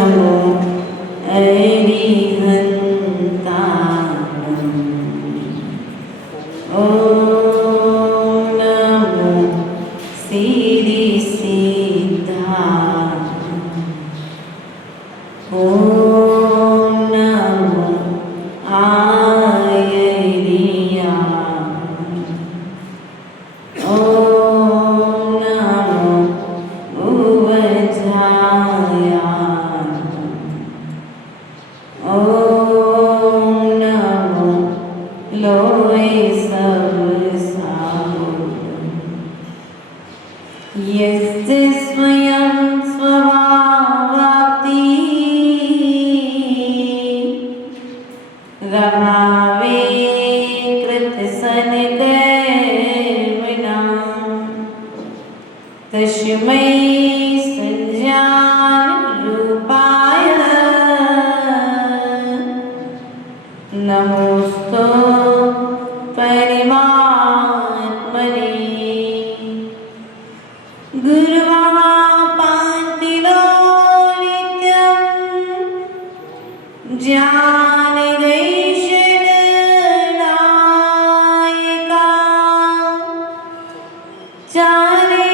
नमो अरिहन्ताणम् ॐ नमो सिद्धिसिद्धाय ॐ नमो आयर्याय ॐ नमो उवजाय ॐ नमो लोय यस्य स्वयं स्वभावाप्ति रभावे कृतसनकर्मणां तस्मै संज्ञानरूपाय नमोऽस्तु परमात्मने गुरुवापान्तिनो नित्यं ज्ञानदैशननायका चारित्राणवगम्भीर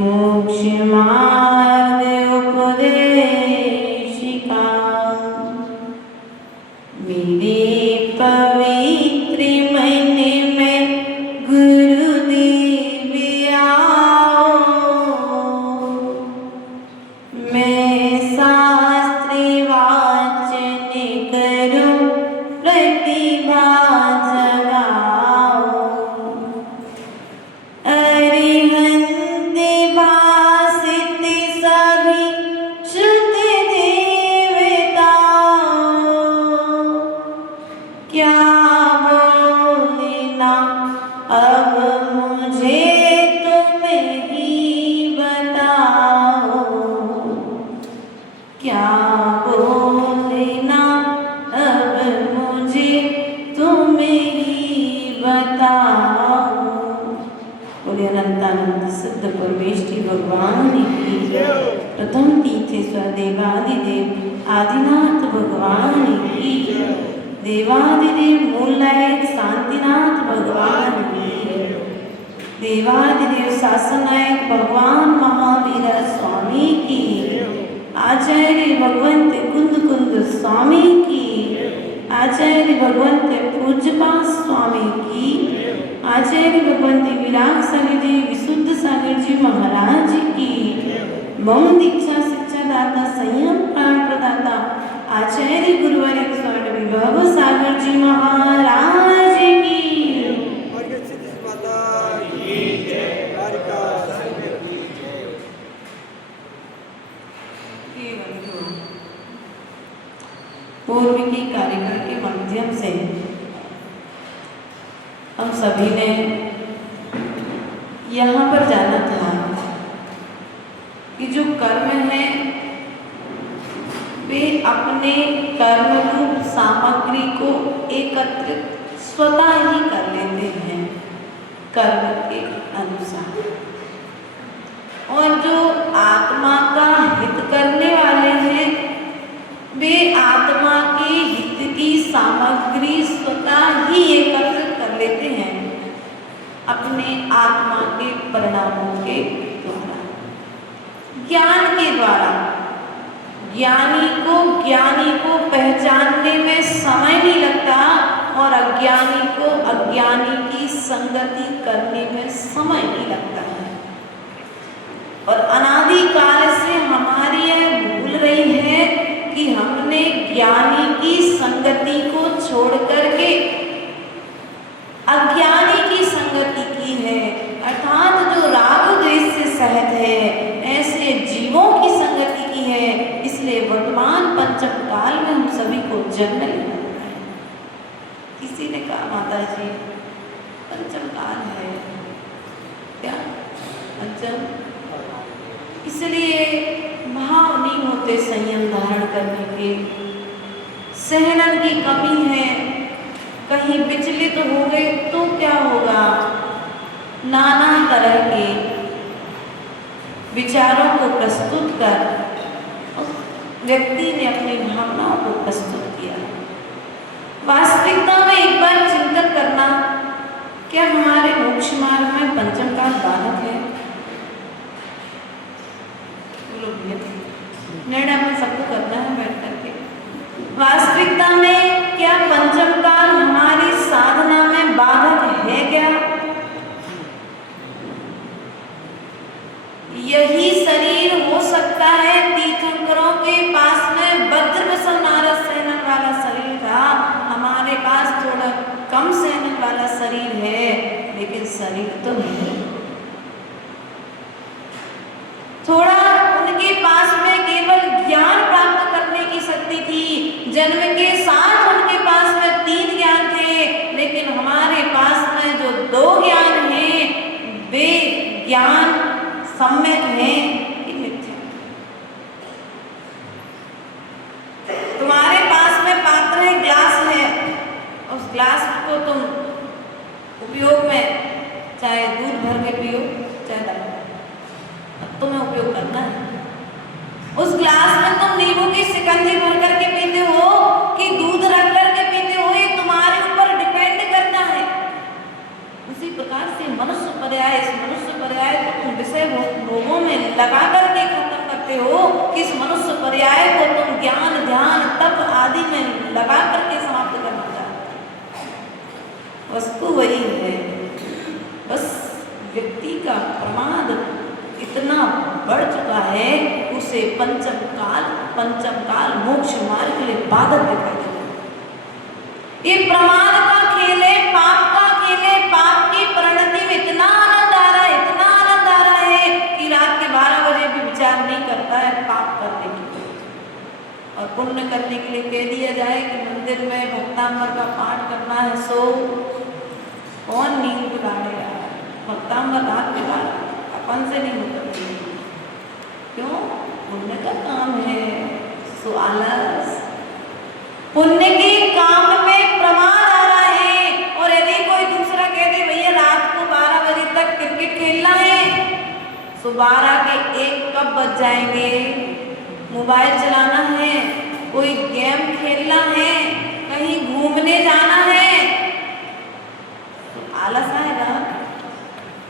मोक्षमार्गोपदेशिका मेरे पवित्र मन में गुरुदेव आओ मैं शास्त्र वाचन करूं प्रतिभा जगाओ अरिहंत भासित सभी शुद्ध देवताओं क्या बोलना अब मुझे तुम ही बताओ क्या बोलना अब मुझे तुम ही बताओ। बोले अनंतानंद सिद्ध परमेष्टि भगवान की प्रथम तीर्थेश्वर देवादिदेव आदिनाथ भगवान की देवादिदेव मूलनायक शांतिनाथ भगवान की देवादिदेव शासनायक भगवान महावीर स्वामी की आचार्य भगवंत कुंद कुंद स्वामी की आचार्य भगवंत पूज्यपाद स्वामी की आचार्य भगवंत विराग सागर जी विशुद्ध सागर जी महाराज की मम दीक्षा शिक्षा दाता संयम प्राण प्रदाता आचार्य गुरुवर स्वामी विभव सागर जी महाराज की पूर्व की कार्यक्रम के माध्यम से हम सभी ने यहाँ पर जाना था कि जो कर्म है वे अपने कर्म रूप सामग्री को एकत्रित स्वतः ही कर लेते हैं कर्म के अनुसार और जो आत्मा का हित करने वाले हैं वे आत्मा के हित की सामग्री स्वतः ही एकत्रित कर लेते हैं अपने आत्मा के परिणामों के द्वारा ज्ञान के द्वारा। ज्ञानी को पहचानने में समय नहीं लगता और अज्ञानी को अज्ञानी की संगति करने में समय नहीं लगता है और अनादिकाल से हमारी यह भूल रही है कि हमने ज्ञानी की संगति को छोड़ करके अज्ञानी की संगति की है अर्थात जो राग द्वेष से सहित है ऐसे जीवों की संगति की है। इसलिए वर्तमान पंचम काल में हम सभी को जन्म लेना है। किसी ने कहा माता जी पंचम काल है क्या पंचम, इसलिए भाव नहीं होते संयम धारण करने के, सहनन की कमी है, कहीं विचलित हो गए तो क्या होगा, नाना तरह के विचारों को प्रस्तुत कर उस व्यक्ति ने अपनी भावनाओं को प्रस्तुत किया। वास्तविकता में एक बार चिंतन करना, क्या हमारे मोक्ष मार्ग में पंचम काल बाधक है? निर्णय में सबको करना है बैठ करके। वास्तविकता में क्या पंचम काल हमारी साधना में बाधक है क्या? यही शरीर हो सकता है तीर्थंकरों के पास में वज्र बसव नारद सेना वाला शरीर था, हमारे पास थोड़ा कम सेना वाला शरीर है, लेकिन शरीर तो है। थोड़ा उनके पास में केवल ज्ञान प्राप्त करने की शक्ति थी, जन्म के साथ उनके पास में 3 ज्ञान थे, लेकिन हमारे पास में जो 2 ज्ञान हैं वे ज्ञान सम्यक हैं कि मिथ्या। तुम्हारे पास में पात्र है, ग्लास है, उस ग्लास को तुम उपयोग में चाहे दूध भर के पियो चाहे दवा, तुम्हें उपयोग करना है। उस ग्लास में तुम नींबू की शिकंजी भर करके पीते हो कि दूध रख करके पीते हो, ये तुम्हारे ऊपर डिपेंड करता है। उसी प्रकार से मनुष्य पर्याय, इस मनुष्य पर्याय को तुम विषय भोगों में लगा करके खत्म करते हो कि इस मनुष्य पर्याय को तुम ज्ञान, ध्यान, तप आदि में लगा करके समाप्त करना चाहते हो। वस्तु वही है, बस व्यक्ति का प्रमाद इतना बढ़ चुका है, उसे पंचम काल मोक्ष मार्ग के लिए बाधक दिखाई देता है। ये प्रमाद का खेल है, पाप का खेल है। पाप की परिणति में इतना आनंद आ रहा है, इतना आनंद आ रहा है कि रात के 12 बजे भी विचार नहीं करता है पाप करने के लिए। और पुण्य करने के लिए कह दिया जाए कि मंदिर में भक्तांबर का पाठ करना है, सो कौन नींद बिगाड़ेगा? भक्तांबर रात के 12 अपन से नहीं होता। क्यों? पुण्य का काम है, सो आलस। पुण्य के काम में प्रमाद आ रहा है। और यदि कोई दूसरा कह दे भैया रात को 12 बजे तक क्रिकेट खेलना है, सो 12 के 1 कब बज जाएंगे? मोबाइल चलाना है, कोई गेम खेलना है, कहीं घूमने जाना है, तो आलस आएगा,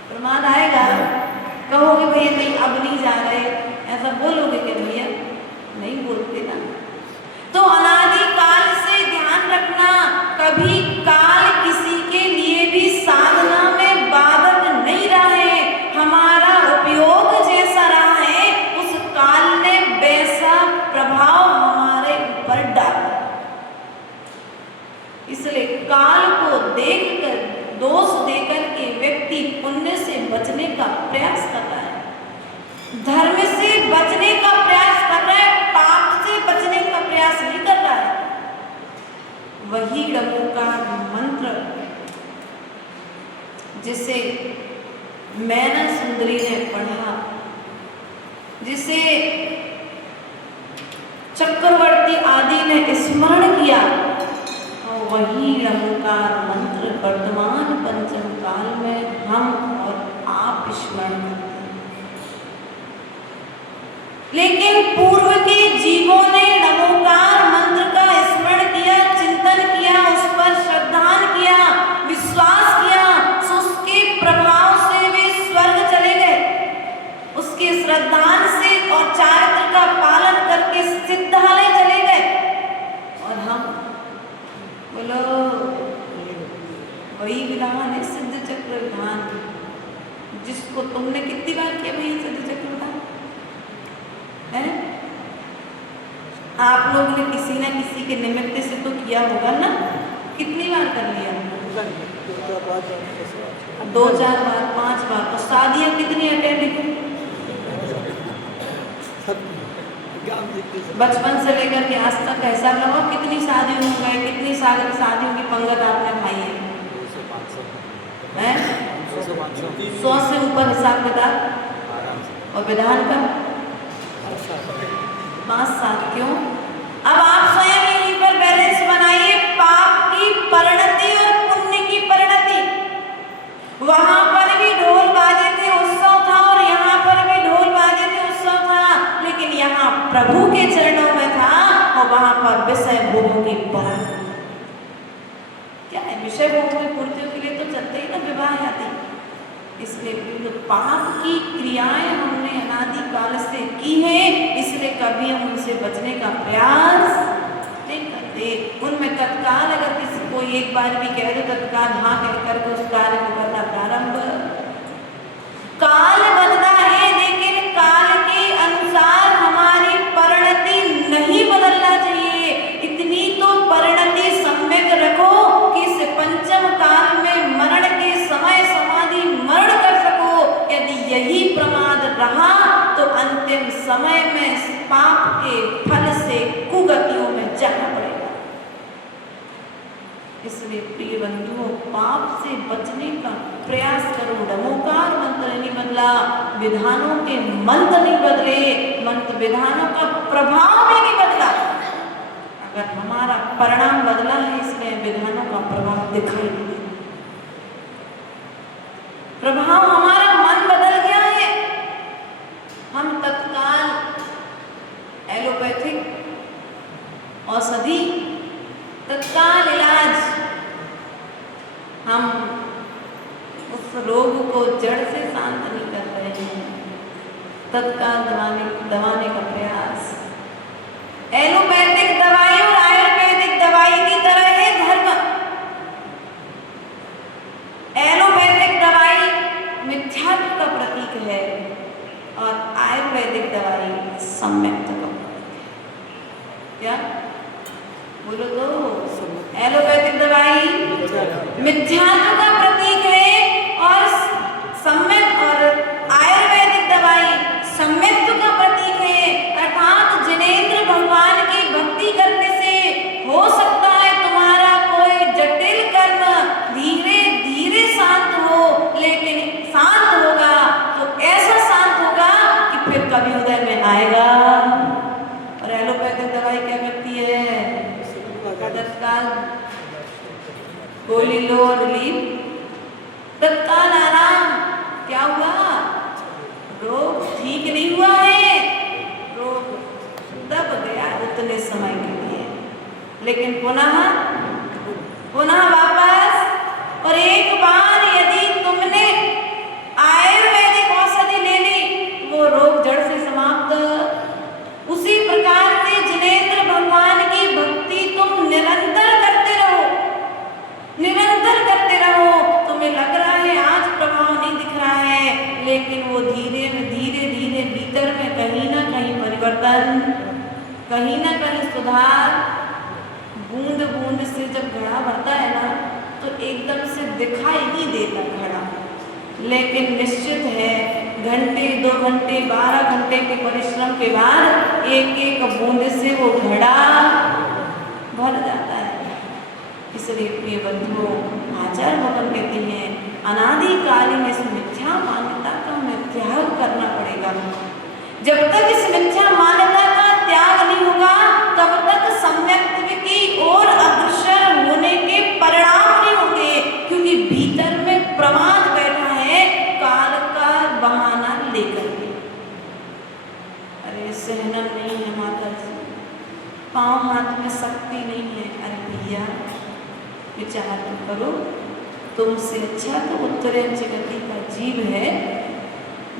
प्रमाद आएगा। कहोगे भैया नहीं अब नहीं जा रहे, ऐसा बोलोगे कि भैया? नहीं बोलते ना। तो अनादि काल से ध्यान रखना, कभी काल किसी के लिए भी साधना में बाधक नहीं रहा है। हमारा उपयोग जैसा रहा है, उस काल ने वैसा प्रभाव हमारे ऊपर डाला। इसलिए काल को देखकर, दोष देकर के व्यक्ति पुण्य से बचने का प्रयास कर रहा है, धर्म से बचने का प्रयास कर रहा है, पाप से बचने का प्रयास नहीं कर रहा है। वही डमोकार मंत्र जिसे मैना सुंदरी ने पढ़ा, जिसे चक्रवर्ती आदि ने स्मरण किया, वही ओंकार मंत्र वर्तमान पंचम काल में हम और आप स्मरण करते हैं। लेकिन पूर्व के जीवों ने नमोकार मंत्र का स्मरण किया, चिंतन किया, उस पर श्रद्धान किया, विश्वास किया, उसके प्रभाव से वे स्वर्ग चले गए। उसके श्रद्धान से और चारित्र का पालन करके सिद्धालय चले गए। और हम बोलो वही विधान है सिद्ध चक्र विधान, जिसको तुमने कितनी बार किया भाई सिद्ध चक्र विधान है? आप लोग ने किसी न किसी के निमित्त से तो किया होगा ना? कितनी बार कर लिया? 2-4 बार, 5 बार। और शादियाँ कितनी अटेंड की? बचपन से लेकर के आज तक ऐसा लगा कितनी शादियों में गए, कितनी शादियों की पंगत आपने खाई है? 100 से ऊपर हिसाब किताब। और विधान का 5-7। क्यों? अब आप स्वयं यहीं पर बैलेंस बनाइए, पाप की परिणति और पुण्य की परिणति। वहां पर भी ढोल बाजे थे, प्रभु के चरणों में था और वहां पर विषय भोगों की पूर्ति। क्या है, विषय भोगों की पूर्तियों के लिए तो चलते ही ना विवाह आदि। इसलिए पाप की क्रियाएं हमने अनादि काल से की है, इसलिए कभी हम उनसे बचने का प्रयास नहीं करते। उनमें तत्काल अगर किसी को एक बार भी कह दो तत्काल हाँ कहकर के उस कार्य को करना प्रारंभ। काल बदला है लेकिन काल के अनुसार हमारी परिणति नहीं बदलना चाहिए। इतनी तो परिणति सम्यक रखो कि इस पंचम काल में मरण के समय समाधि मरण कर सको। यदि यही प्रमाद रहा तो अंतिम समय में पाप के फल से कुगतियों में जाना पड़ेगा। इसलिए प्रिय बंधुओं, पाप से बचने का प्रयास करो। डमोकार मंत्र नहीं बदला, विधानों के मंत्र नहीं बदले, मंत्र विधानों का प्रभाव भी नहीं बदला। अगर हमारा परिणाम बदला है, इसलिए विधानों का प्रभाव दिखाई नहीं देता। प्रभाव हमारा मन बदल गया है। हम तत्काल एलोपैथिक औषधि, तत्काल इलाज, हम उस रोग को जड़ से शांत नहीं कर रहे हैं। तत्काल दबाने का प्रयास। एलोपैथिक दवाई और आयुर्वेदिक दवाई की तरह है धर्म। एलोपैथिक दवाई मिथ्यात्व का प्रतीक है और आयुर्वेदिक दवाई सम्यक्त्व का प्रतीक है। क्या बोलो तो? एलोपैथिक दवाई मिथ्यात्व का प्रतीक है और सम्यक और आयुर्वेदिक दवाई सम्यक्त्व का प्रतीक है। अर्थात जिनेंद्र भगवान की भक्ति करने से हो सकता है तुम्हारा कोई जटिल कर्म धीरे धीरे शांत हो, लेकिन शांत होगा तो ऐसा शांत होगा कि फिर कभी उदय में आएगा। और एलोपैथिक दवाई क्या करती है? तत्काल गोली लो रिलीफ, तत्काल आराम। क्या हुआ? रोग ठीक नहीं हुआ है, रोग दब गया उतने समय के लिए, लेकिन पुनः वापस। और एक बार यदि तुमने आयुर्वेदिक औषधि ले ली, वो रोग जड़ से समाप्त। उसी प्रकार से जिनेंद्र भगवान की भक्ति तुम निरंतर करते रहो, निरंतर करते रहो। तुम्हें लग रहा है आज प्रभाव नहीं दिख रहा है, लेकिन वो धीरे धीरे भीतर में कहीं ना कहीं परिवर्तन, कहीं ना कहीं सुधार। बूंद बूंद से जब घड़ा भरता है ना, तो एकदम से दिखाई नहीं देता घड़ा, लेकिन निश्चित है घंटे 2 घंटे 12 घंटे के परिश्रम के बाद एक एक बूंद से वो घड़ा भर जाता है। इसलिए प्रिय बंधुओं, आचार्य भगवान कहते हैं अनादिकालीन इस मिथ्या मान्यता का हमें त्याग करना पड़ेगा। जब तक इस मिथ्या मान्यता का त्याग नहीं होगा, तब तक सम्यक्त्व की ओर अग्रसर होने के परिणाम नहीं होंगे, क्योंकि भीतर में प्रमाद बैठा है काल का बहाना लेकर के। अरे सहनम नहीं है माता जी, पाँव हाथ में शक्ति नहीं है। अरे भैया विचार तो करो, तुमसे अच्छा तो उत्तरेय जगति का जीव है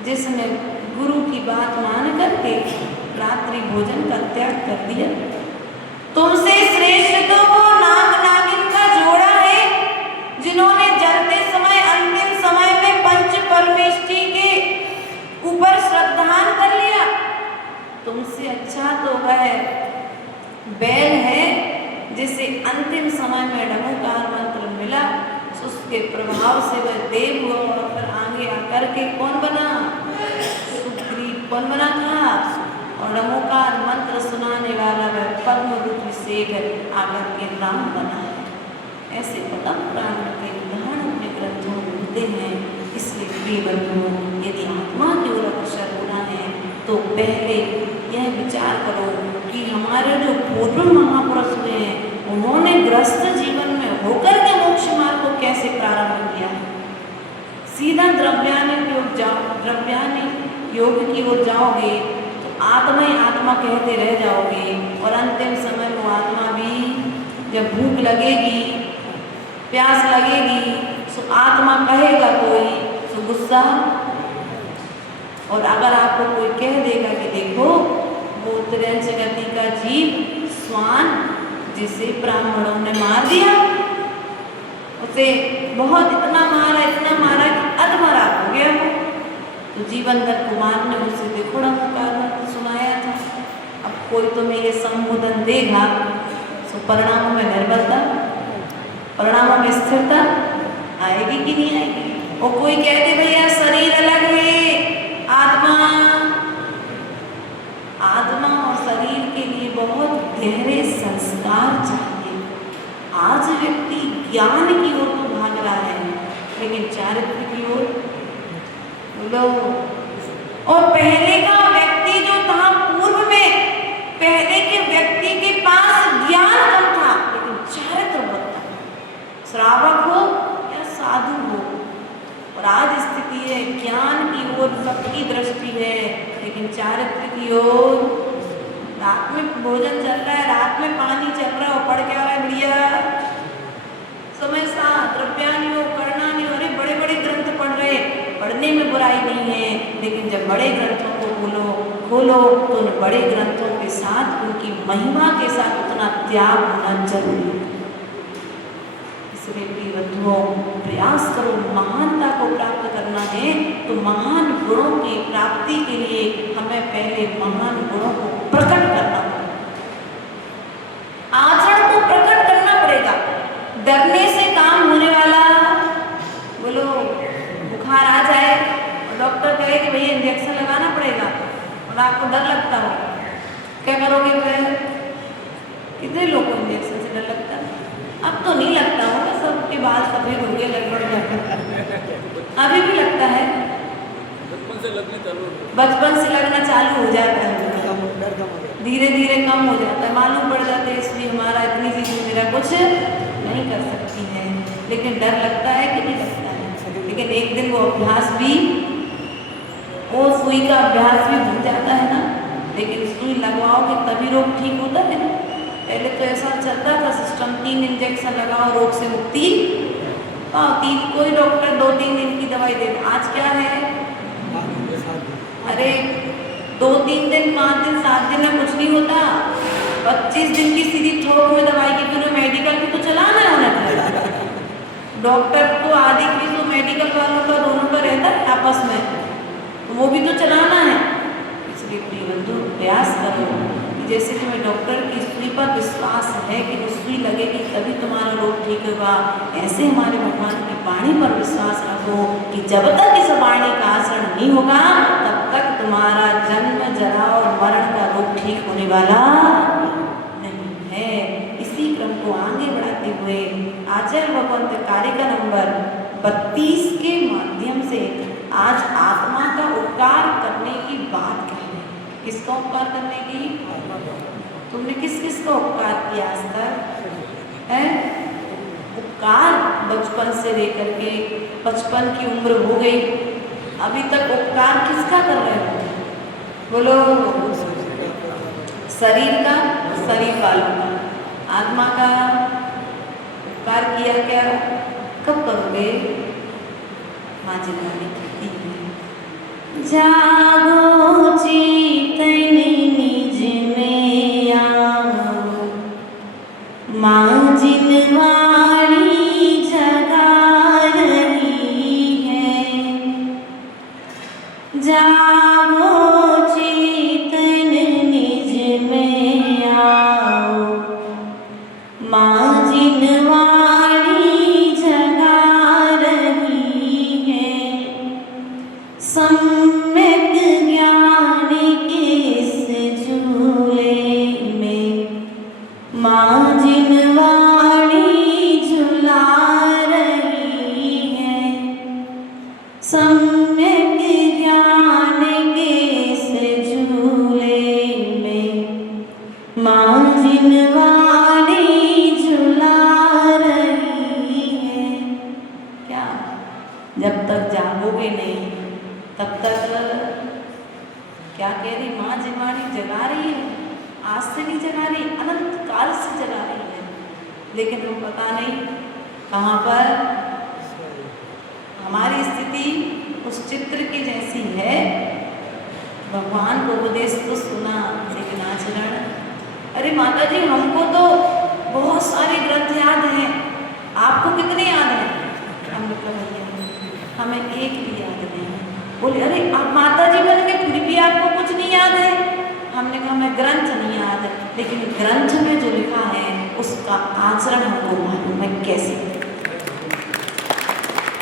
जिसने गुरु की बात मान करके रात्रि भोजन का त्याग कर दिया। तुमसे श्रेष्ठ तो वो नाग नागिन का जोड़ा है जिन्होंने जलते समय अंतिम समय में पंच परमेष्टि के ऊपर श्रद्धान कर लिया। तुमसे अच्छा तो वह बैल है जिसे अंतिम समय में डमोकार मंत्र मिला, उसके प्रभाव से वह देव हुआ और फिर आगे आकर के कौन बना? सुग्रीव। कौन बना था? और डमोकार मंत्र सुनाने वाला वह पद्म रूपी शेख आकर के राम बना है। ऐसे पदम प्राण के उदाहरण अपने ग्रंथों में मिलते हैं। इसलिए प्रिय बंधुओं, यदि आत्मा की ओर अग्रसर होना है तो पहले यह विचार करो कि हमारे जो पूर्व महापुरुष हुए हैं उन्होंने गृहस्थ जीवन में होकर के मोक्ष मार्ग को कैसे प्रारंभ किया है। सीधा द्रव्यानी योग की ओर जाओगे तो आत्मा ही आत्मा कहते रह जाओगे और अंतिम समय में आत्मा भी जब भूख लगेगी, प्यास लगेगी, तो आत्मा कहेगा कोई तो गुस्सा। और अगर आपको कोई कह देगा कि देखो वो त्रिंश गति का जीव स्वान जिसे ब्राह्मणों ने मार दिया, उसे बहुत इतना मारा कि अधमरा हो गया वो, तो जीवनधर कुमार ने उसे देखो कारण सुनाया था। अब कोई तो मेरे संबोधन देगा तो परिणामों में निर्बलता, परिणामों में स्थिरता आएगी कि नहीं आएगी। और कोई कह दे भैया शरीर अलग है, आत्मा और शरीर के लिए बहुत गहरे संस्कार चाहिए। आज व्यक्ति ज्ञान की ओर तो भाग रहा है लेकिन चारित्र की ओर बोलो। और पहले का व्यक्ति जो था पूर्व में, पहले के व्यक्ति के पास ज्ञान कम था लेकिन चारित्र बहुत था, श्रावक हो या साधु हो। और आज स्थिति है ज्ञान की ओर सबकी दृष्टि है लेकिन चारित्र की ओर। रात में भोजन चल रहा है, रात में पानी चल रहा है और पढ़ क्या रहा है बढ़िया समय सा द्रव्यानियों कर्णानियों, अरे बड़े बड़े ग्रंथ पढ़ रहे, पढ़ने में बुराई नहीं है लेकिन जब बड़े ग्रंथों को खोलो तो उन बड़े ग्रंथों के साथ उनकी महिमा के साथ उतना त्याग होना जरूरी है। इसलिए प्रिय बंधुओं प्रयास करो, महानता को प्राप्त करना है तो महान गुणों की प्राप्ति के लिए हमें पहले महान गुणों को प्रकट करना पड़ेगा, आचरण को प्रकट करना पड़ेगा। डरने से काम होने वाला, बोलो बुखार आ जाए और डॉक्टर कहे कि भैया इंजेक्शन लगाना पड़ेगा और आपको डर लगता हो, क्या करोगे फिर? कितने लोगों को इंजेक्शन से डर लगता है? अब तो नहीं लगता होगा, सबके बाल सफेद हो गए लगभग, अभी भी लगता है, बचपन से लगना चालू हो जाता है, धीरे धीरे कम हो जाता है, मालूम पड़ जाता है इसलिए हमारा इतनी चीज़ मेरा कुछ नहीं कर सकती है। लेकिन डर लगता है कि नहीं लगता है? लेकिन एक दिन वो अभ्यास भी, वो सुई का अभ्यास भी भूल जाता है ना। लेकिन सुई लगवाओगे तभी रोग ठीक होता है। पहले तो ऐसा चलता था सिस्टम, 3 इंजेक्शन लगाओ रोग से मुक्ति पाओ, कोई डॉक्टर 2-3 दिन की दवाई दे। आज क्या है, अरे 2-3 दिन 5 दिन 7 दिन में कुछ नहीं होता, 25 दिन की सीधी थोक में दवाई की। फिर मेडिकल भी तो चलाना है उन्हें, डॉक्टर को आधी फीस तो मेडिकल वालों का दोनों का रहता है आपस में, तो वो भी तो चलाना है। इसलिए प्रिय बंधु प्रयास करो कि जैसे तुम्हें डॉक्टर की सुई पर विश्वास है कि वो सुई लगेगी तभी तुम्हारा रोग ठीक होगा, ऐसे हमारे भगवान की वाणी पर विश्वास रखो कि जब तक इस वाणी का आचरण नहीं होगा तब तक तुम्हारा जन्म जरा और मरण का रोग ठीक होने वाला नहीं है। इसी क्रम को आगे बढ़ाते हुए आचार्य भगवंत कारिका नंबर 32 के माध्यम से आज आत्मा का उपकार करने की बात कही है। किसका उपकार करने की? तुमने किस किस का उपकार किया आज तक है? उपकार बचपन से लेकर के 55 की उम्र हो गई, अभी तक उपकार किसका कर रहे हो? बोलो। शरीर का, शरीर वालों का। आत्मा का उपकार किया क्या? कब करोगे? माँ जिन्होंने कहती है जागो चेतन निज में आओ, माँ जिन वाणी जगा रही है। जागो चेतन निज में आओ, माँ जिन वाणी जगा रही है। सम्यक ज्ञान के इस झूले में माँ जिन वाणी झुला रही है। सम्यक ज्ञान के इस झूले में माँ जिन वाणी झुला रही है। क्या जब तक जागोगे नहीं तब तक क्या कह रही माँ जिमानी जगा रही है, आज से नहीं जगा रही, अनंत काल से जगा रही है, लेकिन वो पता नहीं कहाँ पर हमारी स्थिति उस चित्र की जैसी है। भगवान को उपदेश तो सुना लेकिन आचरण, अरे माता जी हमको तो बहुत सारे ग्रंथ याद हैं, आपको कितने याद हैं? हमने कहा भैया हमें एक भी याद नहीं है। बोले अरे आप माता जी बन के फिर भी आपको कुछ नहीं याद है? हमने कहा हमें ग्रंथ नहीं याद है, लेकिन ग्रंथ में जो लिखा है उसका आचरण हमको मालूम है कैसे,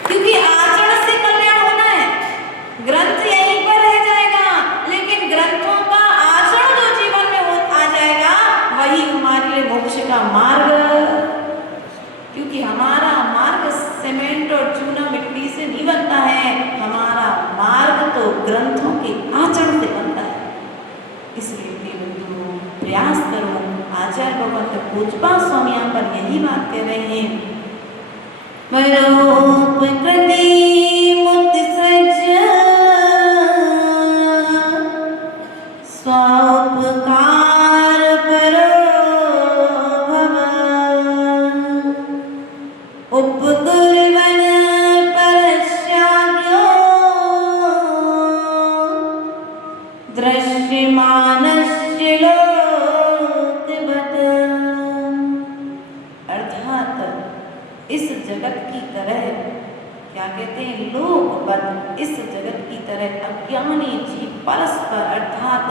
क्योंकि आचरण से कल्याण होना है। ग्रंथ यहीं पर रह जाएगा, लेकिन ग्रंथों का आचरण जो जीवन में आ जाएगा वही हमारे लिए मोक्ष का मार्ग, क्योंकि हमारा मार्ग सीमेंट और चूना मिट्टी से नहीं बनता है, हमारा मार्ग तो ग्रंथों के आचरण से बनता है। इसलिए प्रयास करो। आचार्य भगवत पूजपा स्वामी यहाँ पर यही बात कह रहे हैं, इस जगत की तरह, क्या कहते हैं लोक इस जगत की तरह अज्ञानी जीव परस्पर अर्थात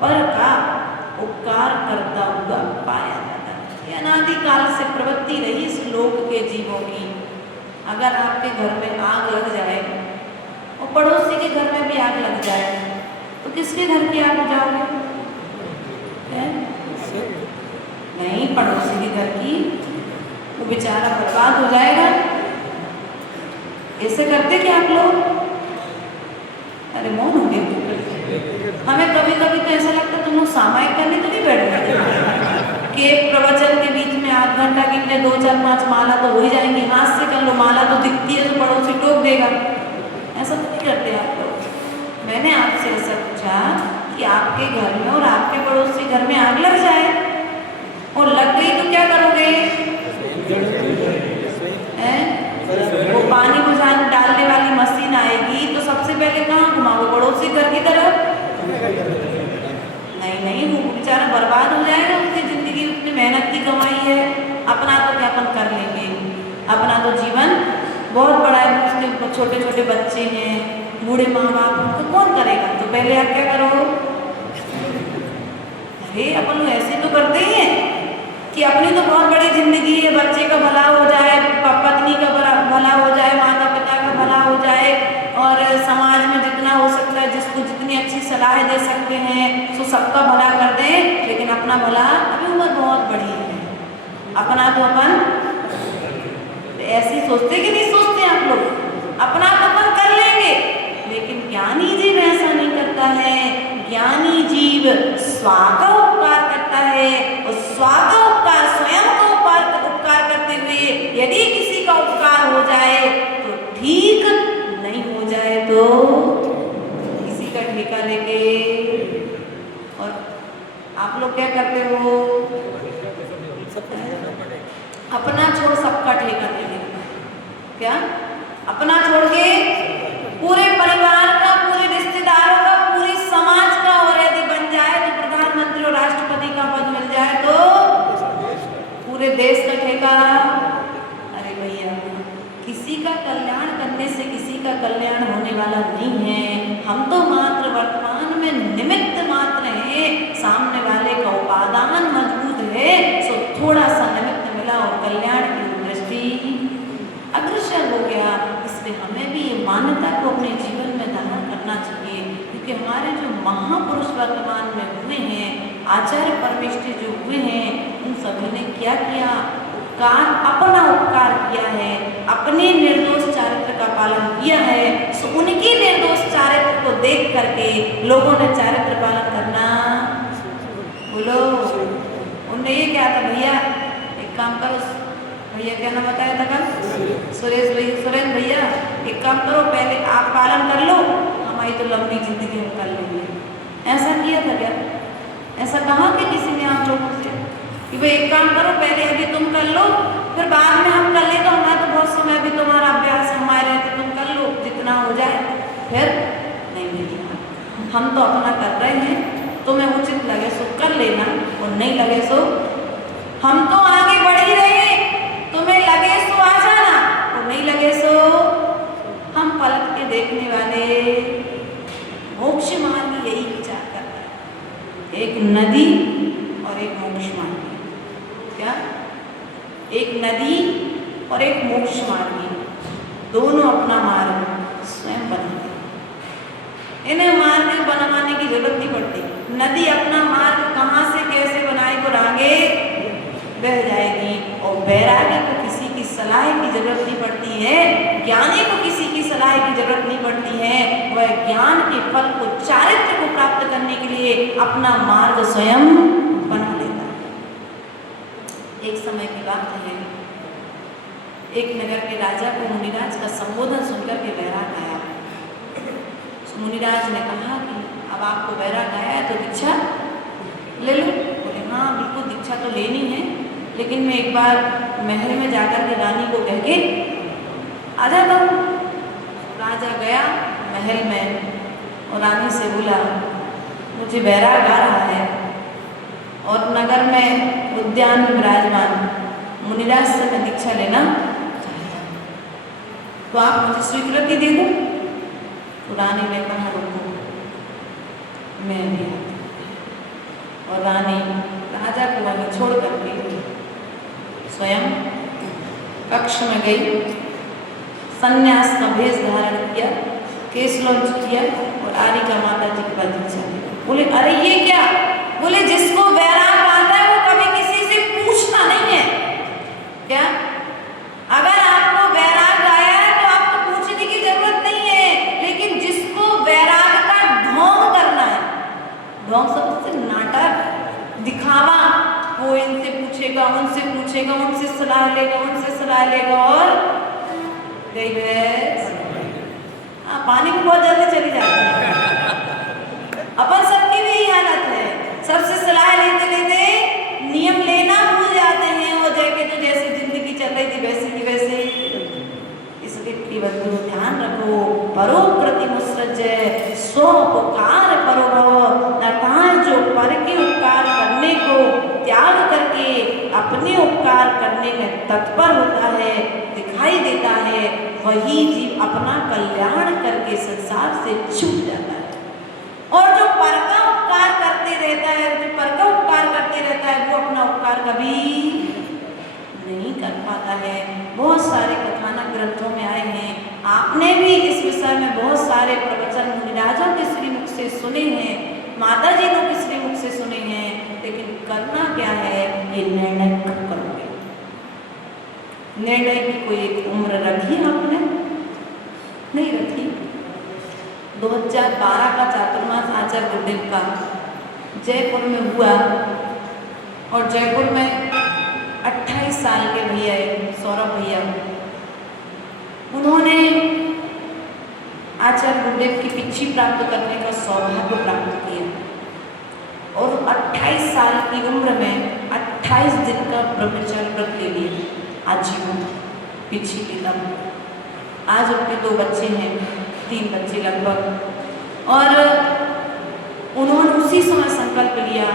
पर का उपकार करता हुआ पाया जाता है। ये अनादिकाल से प्रवृत्ति रही इस लोक के जीवों की। अगर आपके घर में आग लग जाए और पड़ोसी के घर में भी आग लग जाए तो किसके घर की आग बुझाओगे? नहीं, पड़ोसी के घर की, वो बेचारा बर्बाद हो जाएगा। ऐसे करते क्या आप लोग? अरे मौन हो गए। हमें कभी कभी तो ऐसा लगता है तुम लोग सामायिक करने तो नहीं बैठ गए कि एक प्रवचन के बीच में आध घंटा के लिए 2 4 5 माला तो हो ही जाएंगी, हाथ से कर लो, माला तो दिखती है तो पड़ोसी टोक देगा। ऐसा तो नहीं करते आप लोग। मैंने आपसे ऐसा पूछा कि आपके घर में और आपके पड़ोसी घर में आग लग जाए और लग गई तो क्या करोगे? वो पानी बुझाने डालने वाली मशीन आएगी तो सबसे पहले कहाँ घुमाओगे? पड़ोसी घर की तरफ? नहीं, वो बेचारा बर्बाद हो जाएगा, उसकी जिंदगी उसने मेहनत की कमाई है। अपना तो क्या अपन कर लेंगे, अपना तो जीवन बहुत बड़ा है, उसके छोटे छोटे बच्चे हैं, बूढ़े माँ बाप, तो कौन करेगा? तो पहले आप क्या करो? अरे अपन लोग ऐसे तो करते ही हैं कि अपनी तो बहुत बड़ी जिंदगी है, बच्चे का भला हो जाए, पत्नी का भला हो जाए, माता पिता का भला हो जाए, और समाज में जितना हो सकता है जिसको जितनी अच्छी सलाह दे सकते हैं तो सबका भला कर दें, लेकिन अपना भला, अभी उम्र बहुत बड़ी है, अपना तो अपन ऐसे सोचते कि नहीं सोचते आप लोग? अपना तो अपन कर लेंगे, लेकिन ज्ञानी जीव ऐसा नहीं करता है। ज्ञानी जीव स्वा का उपकार करता है, और स्वा का उपकार स्वयं का उपकार करते हुए यदि किसी का उपकार हो जाए तो ठीक, नहीं हो जाए तो किसी का ठेका लेंगे। और आप लोग क्या करते हो? अपना छोड़ सबका ठेका लेंगे। क्या? अपना छोड़ के पूरे परिवार का, पूरे रिश्तेदारों का, पूरे समाज का, और यदि बन जाए तो प्रधानमंत्री और राष्ट्रपति का पद मिल जाए तो पूरे देश का ठेका। अरे भैया, किसी का कल्याण करने से किसी का कल्याण होने वाला नहीं है। हम तो मात्र वर्तमान में निमित्त मात्र हैं, सामने वाले का उपादान मजबूत है, सो थोड़ा सा निमित्त मिला और कल्याण की दृष्टि अग्रसर हो गया। इसलिए हमें भी ये मान्यता को अपने जीवन में धारण करना चाहिए, क्योंकि हमारे जो महापुरुष वर्तमान में हुए हैं, आचार्य परमेष्ठी जो हुए हैं, उन सभी ने क्या किया? उपकार, अपना उपकार किया है, अपने निर्दोष चारित्र का पालन किया है। सो उनके निर्दोष चारित्र को देख करके लोगों ने चारित्र पालन करना, बोलो, उनने ये क्या था? भैया एक काम करो, भैया क्या नाम बताया था कल? सुरेश भैया, एक काम करो, पहले आप पालन कर लो, हमारी तो लंबी जिंदगी हम कर लेंगे। ऐसा किया था क्या? ऐसा कहा कि किसी ने आप लोगों से कि भाई एक काम करो, पहले अभी तुम कर लो, फिर बाद में हम कर लेंगे, हमारा तो बहुत समय अभी तुम्हारा अभ्यास हमारे रहते, तुम कर लो जितना हो जाए, फिर नहीं मिलेगा। हम तो अपना कर रहे हैं, तुम्हें उचित लगे सो कर लेना और नहीं लगे सो हम तो आगे बढ़ ही रहे हैं, तुम्हें लगे सो आ जाना और नहीं लगे सो हम पलट के देखने वाले। मोक्ष मार्ग यही विचार करता है, एक नदी और एक मोक्ष मार्ग। क्या? एक नदी और एक मोक्ष मार्ग, दोनों अपना मार्ग स्वयं बनाते हैं। इन्हें मार्ग बनवाने की जरूरत नहीं पड़ती। नदी अपना मार्ग कहाँ से कैसे बनाए और आगे बह जाएगी, और बैरागी को किसी की सलाह की जरूरत नहीं पड़ती है, ज्ञानी को किसी की सलाह की जरूरत नहीं पड़ती है। वह ज्ञान के फल को, चारित्र को प्राप्त करने के लिए अपना मार्ग स्वयं बना लेता है। एक समय की बात है, एक नगर के राजा को मुनिराज का संबोधन सुनकर के बैराग आया। मुनिराज ने कहा कि अब आपको बैराग आया है तो दीक्षा ले लो। बोले हाँ बिल्कुल दीक्षा तो लेनी है, लेकिन मैं एक बार महल में जाकर के रानी को कह के आ जाता हूँ। राजा गया महल में और रानी से बोला मुझे बैराग आ रहा है और नगर में उद्यान में विराजमान मुनिराज से मैं दीक्षा लेना चाहता हूँ, तो आप मुझे स्वीकृति दे दो। तो रानी ने कहा रुको मैं भी आती हूँ। और रानी राजा को वहाँ छोड़ करके स्वयं कक्ष में गई, संन्यास का भेष धारण किया, केश लॉन्च किया और आरिका माता जी के पास दीक्षा ली। बोले अरे ये क्या? बोले जिसको बैराग आता है वो कभी किसी से पूछता नहीं है। क्या? अगर आपको बैराग आया है तो आपको पूछने की जरूरत नहीं है, लेकिन जिसको बैराग का ढोंग करना है, ढोंग सबसे नाटक दिखावा, वो इनसे पूछेगा उनसे पूछेगा, उनसे सलाह लेगा उनसे सलाह लेगा और गई भैंस पानी में बहुत जल्दी चली जाती है। अपन सबकी भी यही हालत है, सबसे सलाह लेते लेते नियम लेना भूल जाते हैं और जाके तो जैसे जिंदगी चल रही थी वैसे की वैसे। इसलिए बंधु ध्यान रखो, परोकृति मुसृज्य स्वोपकार परो भव। अर्थात जो पर के उपकार करने को त्याग करके अपने उपकार करने में तत्पर होता है, दिखाई देता है, वही जीव अपना कल्याण करके संसार से छूट जाता है। और जो पर का उपकार करते रहता है, जो पर का उपकार करते रहता है, वो अपना उपकार कभी नहीं कर पाता है। बहुत सारे कथानक ग्रंथों में आए हैं, आपने भी इस विषय में बहुत सारे प्रवचन मुनिराजों के श्रीमुख से सुने हैं, माता जी के श्रीमुख से सुने हैं, लेकिन करना क्या है ये निर्णय कब करोगे? निर्णय की कोई एक उम्र रखी आपने? नहीं रखी। 2012 का चातुर्मास आचार्य गुरुदेव का जयपुर में हुआ और जयपुर में 28 साल के भैया सौरभ भैया, उन्होंने आचार्य गुरुदेव की पिच्छी प्राप्त करने का सौभाग्य प्राप्त किया और 28 साल की उम्र में 28 दिन का ब्रह्मचर्य व्रत ले लिए, आजीवन पिच्छी पिता। आज उनके 2 बच्चे हैं, 3 बच्चे लगभग, और उन्होंने उसी समय संकल्प लिया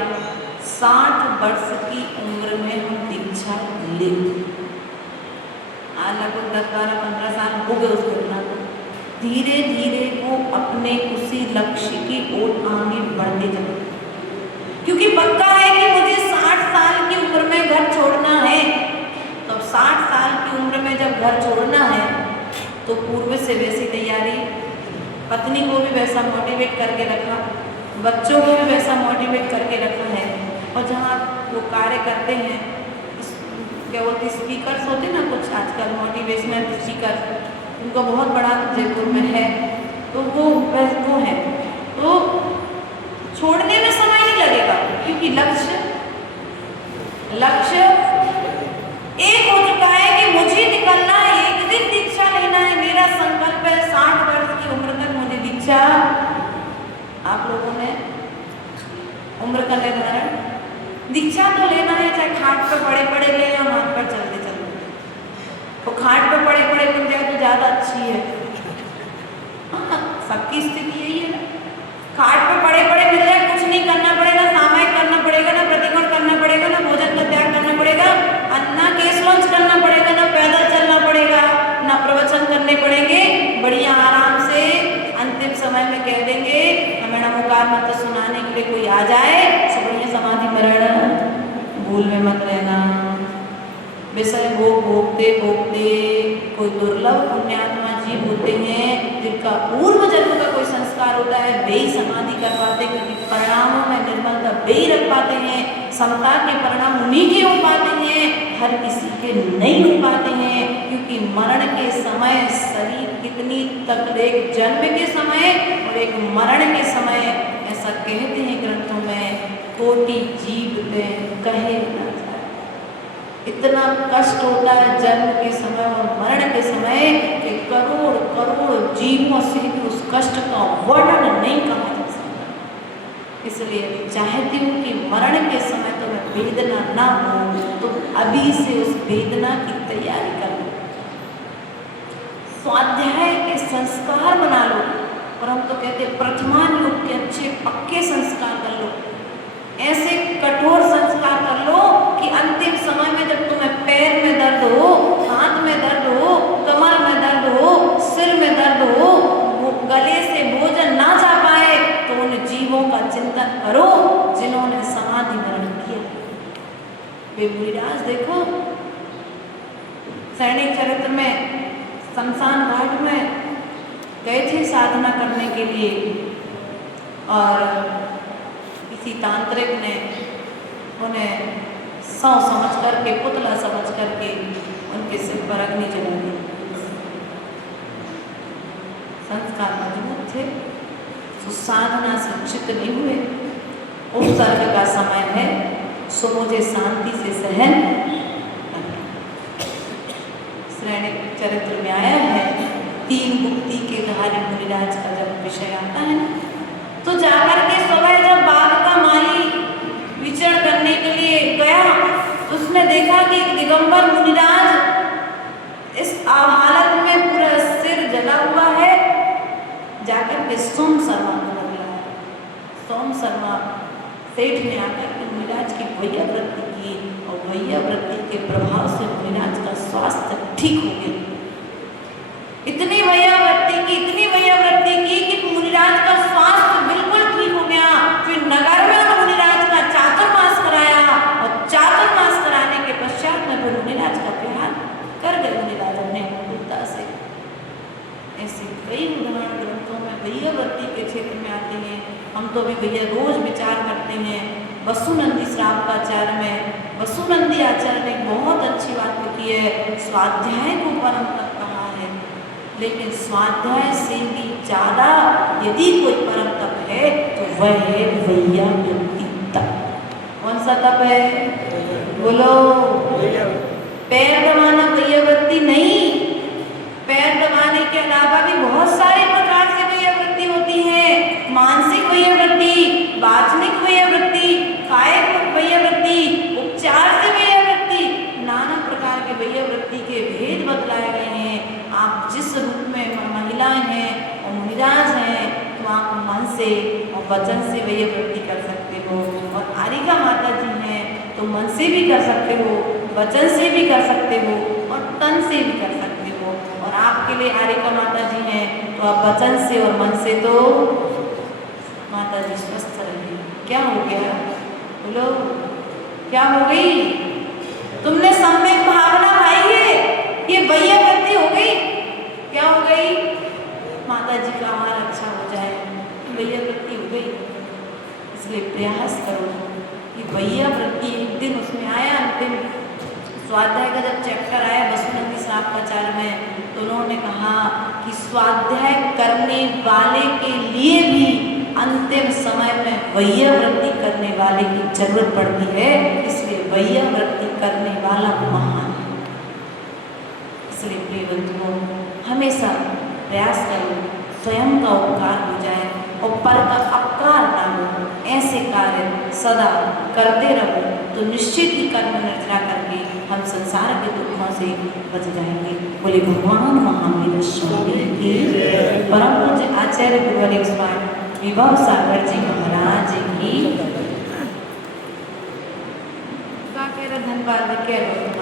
60 वर्ष की उम्र में हम दीक्षा ले। आज लगभग 10, 12, 15 साल हो गए उस घटना को। धीरे धीरे वो अपने उसी लक्ष्य की ओर आगे बढ़ते चले, क्योंकि पक्का है कि मुझे 60 साल की उम्र में घर छोड़ना है। तो 60 साल की उम्र में जब घर छोड़ना है तो पूर्व से वैसी तैयारी, पत्नी को भी वैसा मोटिवेट करके रखा, बच्चों को भी वैसा मोटिवेट करके रखा है। और जहाँ वो कार्य करते हैं, क्या बोलते स्पीकर्स होते हैं ना, कुछ आजकल मोटिवेशनल स्पीकर, उनका बहुत बड़ा जयपुर में है, तो वो है, तो छोड़ने में समय नहीं लगेगा, क्योंकि लक्ष्य एक हो चुका है कि मुझे निकलना है, एक दिन दीक्षा लेना है, मेरा संकल्प है 60 वर्ष की उम्र तक मुझे दीक्षा। आप लोगों ने उम्र का निर्धारण, दीक्षा तो लेना है, चाहे खाट पर पड़े पड़े ले या माथ पर चलते चलते। तो खाट पर पड़े पड़े मिल जाए तो ज़्यादा अच्छी है। हाँ, सबकी स्थिति यही है ना। खाट पर पड़े पड़े मिल जाए, कुछ नहीं करना पड़ेगा, सामायिक करना पड़ेगा, ना प्रतिकोण करना पड़ेगा, ना भोजन का त्याग करना पड़ेगा, ना केस लॉन्च करना पड़ेगा, ना पैदल चलना पड़ेगा, ना प्रवचन करने पड़ेंगे। बढ़िया आराम से अंतिम समय में कह देंगे हमें नमोकार मंत्र सुनाने के लिए कोई आ जाए, सो बढ़िया समाधि में रहना, भूल में मत रहना। विषय भोग भोगते भोगते कोई दुर्लभ पुण्यात्मा जीव होते हैं जिनका पूर्व जन्म का कोई संस्कार होता है, वे ही समाधि कर पाते, क्योंकि परिणामों में निर्मलता वे ही रख पाते हैं। समता के परिणाम उन्हीं के हो पाते हैं, हर किसी के नहीं हो पाते हैं, क्योंकि मरण के समय शरीर कितनी तकलीफ, जन्म के समय और एक मरण के समय, ऐसा कहते हैं ग्रंथों में, कोटि जीव कहे ना जाए। इतना कष्ट होता है जन्म के समय और मरण के समय कि करोड़ करोड़ जीवों से भी उस कष्ट का वर्णन नहीं कहा जा सकता। इसलिए मैं चाहती हूँ कि मरण के समय तो मैं वेदना ना हो, तो अभी से उस वेदना की तैयारी कर लो, स्वाध्याय के संस्कार बना लो। और हम तो कहते हैं प्रथमान योग के अच्छे पक्के संस्कार कर लो, ऐसे कठोर संस्कार कर लो कि अंतिम समय में जब तुम्हें पैर में दर्द हो, हाथ में दर्द हो, कमर में दर्द हो, सिर में दर्द हो, गले से भोजन ना जा पाए, तो उन जीवों का चिंतन करो जिन्होंने समाधि मरण किया। वे मुनिराज देखो, सैनिक चरित्र में शमशान घाट में गए थे साधना करने के लिए, और किसी तांत्रिक ने उन्हें सौ समझ करके, पुतला समझ करके उनके सिर पर अग्नि जला दी। संस्कार मजबूत थे, तो साधना से चित्त नहीं हुए। उपसर्ग का समय है, सो मुझे शांति से सहन। श्रेणी चरित्र में आया है, 3 मुक्ति के धारी मुनिराज का जब विषय आता है तो जाकर के सुबह जब बाग का माली विचरण करने के लिए गया, तो उसने देखा कि दिगंबर मुनिराज इस हालत में पूरा सिर जला हुआ है। जाकर के सोम शर्मा को बुलाया। सोम शर्मा सेठ ने आकर के मुनिराज की वैयावृत्ति की, और वैयावृत्ति के प्रभाव से मुनिराज का स्वास्थ्य ठीक हो गया। इतनी वैयावृत्ति की कि मुनिराज का स्वास्थ्य बिल्कुल ठीक हो गया। फिर नगर में मुनिराज का चातुर्मास कराया, और चातुर्मास कराने के पश्चात में फिर मुनिराज का विहार कर गए मुनिराज अपने अनुकूलता से। ऐसे कई उदाहरण ग्रंथों में वैयावृत्ति के क्षेत्र में आते हैं। हम तो भी भैया रोज विचार करते हैं। वसुनंदी श्रावकाचार्य में वसुनंदी आचार्य ने बहुत अच्छी बात लिखी है, स्वाध्याय को परम तप कहा है, लेकिन स्वाध्याय से भी ज़्यादा यदि कोई परम तप है तो वह है वैयावृत्ति तप। कौन सा तप है? बोलो। पैर दबाना वैयावृत्ति नहीं। पैर दबाने के अलावा भी बहुत सारे प्रकार से वैयावृत्ति होती है। मानसिक वैयावृत्ति, वाचनिक वैयावृत्ति, कायिक वैयावृत्ति, उपचार से वैयावृत्ति, नाना प्रकार के वैयावृत्ति के भेद बतलाए गए हैं। आप जिस रूप में महिलाएं हैं और मुनिराज हैं, तो आप मन से और वचन से वैयावृत्ति कर सकते हो, और आरिका माता जी हैं तो मन से भी कर सकते हो, वचन से भी कर सकते हो, और तन से भी कर सकते हो। और आपके लिए आरिका माता जी हैं तो आप वचन से और मन से तो माता जी स्वस्थ रहे। क्या हो गया? बोलो, क्या हो गई? तुमने सम्यक भावना भाई है, ये वैयावृत्ति हो गई। क्या हो गई? माता जी का आहार अच्छा हो जाए, वैयावृत्ति हो गई। इसलिए प्रयास करो कि वैयावृत्ति एक दिन उसमें आया। अंतिम स्वाध्याय का जब चैप्टर आया वसुनंदी श्रावकाचार्य में, तो उन्होंने कहा कि स्वाध्याय करने वाले के लिए भी अंतिम समय में वैयावृत्ति करने वाले की जरूरत पड़ती है। इसलिए वैयावृत्ति करने वाला महान है। इसलिए प्रिय बंधुओं, हमेशा प्रयास करो स्वयं का उपकार हो जाए और पर का अपकार ना हो। ऐसे कार्य सदा करते रहो तो निश्चित ही कर्म निर्जरा करके हम संसार के दुखों से बच जाएंगे। बोले भगवान महावीर स्वामी की परम पूज्य आचार्य गुरुवर स्वामी विभव सागर जी महाराज की धन्यवाद।